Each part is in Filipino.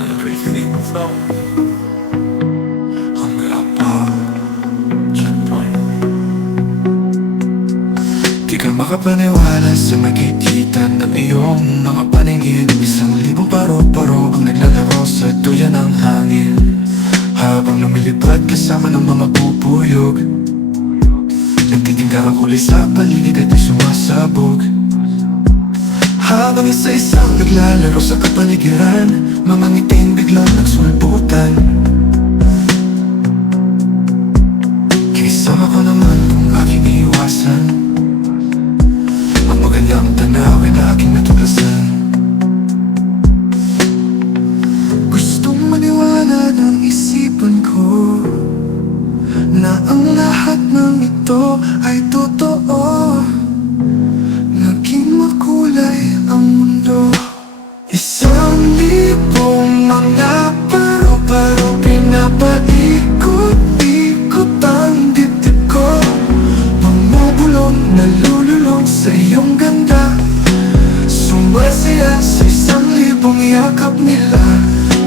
everything from hanggang pa checkpoint. Di ka makapaniwala sa magigitan ng iyong mga paningin. 1,000 paro-paro ang naglalaro sa duyan ng hangin, habang lumilipad kasama ng mga pupuyog. Nagtitingkang kulay sa paligid at sumasabog, habang isa-isang naglalaro sa kapaligiran. Mga ngiting biglang nagsulputan. Kisama ko naman kung aking iiwasan ang magandang tanawin na aking natuklasan. Gustong maniwala ng isipan ko na ang lahat ng ito ay totoo. Naging makulay ang mundo. 1,000 mga paro-paro pinapaikot-ikot ang dibdib ko. Mamubulong, nalululong sa iyong ganda. Sumasaya sa 1,000 yakap nila.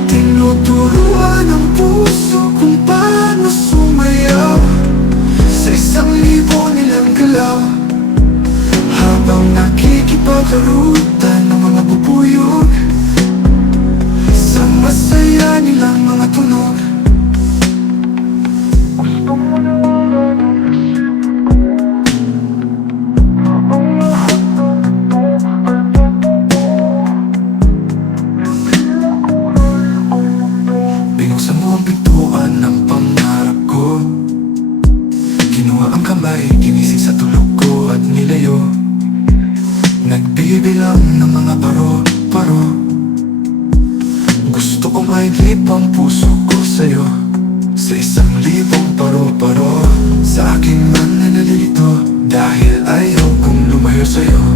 Tinuturuan ang puso kung paano sumayaw sa 1,000 nilang galaw, habang nakikipaglarutan ng mga bubuyog sa masaya nilang mga tunog. Binuksan mo ang pintuan ng pangarap ko. Kinuha ang kamay, ginising sa tulog ko at nilayo. Nagbibilang ng mga paro-paro. Gusto ko mailip ang puso ko sa'yo, sa 1,000 paro-paro. Sa akin man nanalito, dahil ayaw kong lumayo sa'yo.